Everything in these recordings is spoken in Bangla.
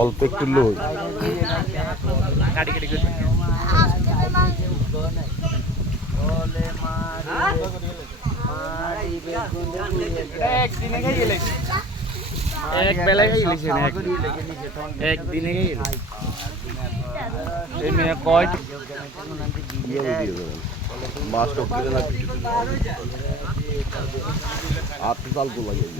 অল্প একটু লই এক বেলা খাইলেছে একদিনে খাইলে এই মেয়ে কয় মাছ টক দিলে না আর তো চাল গোলা যাবে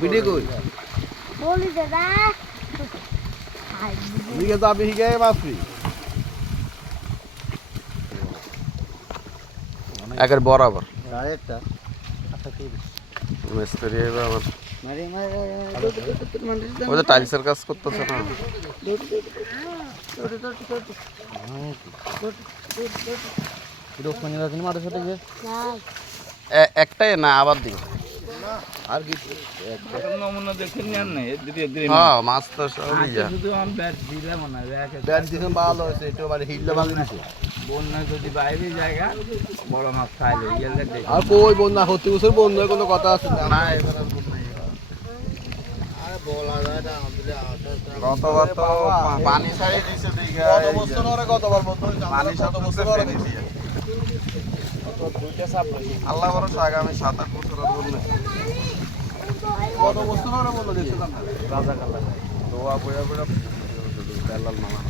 ভিডিও কই বলি দাদা নিকে যাবি হিগে মাছরি একের বরাবর আরেকটা মিস্ত্রি এবার আমার মারি মারি ওই যে টাইলসের কাজ করতেছে না একটাই না আবার দিই আর কি নমুনা দেখে নেন না হ্যাঁ মাছ তো সবই যা শুধু আমি ব্যাট দিলাম না ব্যাট দিছেন ভালো হয়েছে একটু মানে হিললে ভালো দিছে বন্যা যদি বাইরে জায়গা বড় মাছ খাইলে গেলে দেখি আর কই বন্যা হতে বছর বন্যার কোনো কথা আছে না এবার আর বন্যা আরে বলা যায় না গতবার তো পানি ছাড়ি দিছে দিঘা কত বছর ধরে গতবার বন্ধ হইছে পানি কত বছর ধরে দিছে দুইটা সাপ আল্লাহ ভরসা আগামী 7-8 বছর আর বন্যা কত বছর ধরে বন্যা দিছে রাজা কালা দোয়া বইয়া বইয়া বেলাল মামা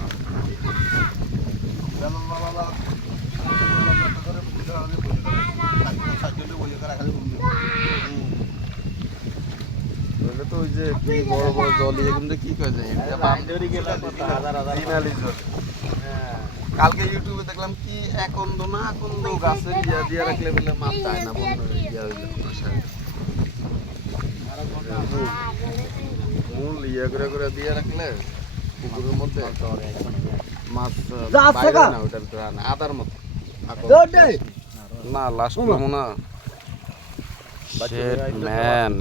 তো ওই যে কি বড় বড় জল কিন্তু কি কয় যায় কালকে ইউটিউবে দেখলাম কি একন্দ না আকন্দ গাছের ইয়া দিয়ে রাখলে বলে মাছ যায় না বন্ধ ইয়া মূল ইয়া করে করে দিয়ে রাখলে পুকুরের মধ্যে মাছ বাইরে না ওটার ভিতরে আনে আদার মতো না লাস্ট মনে না ম্যান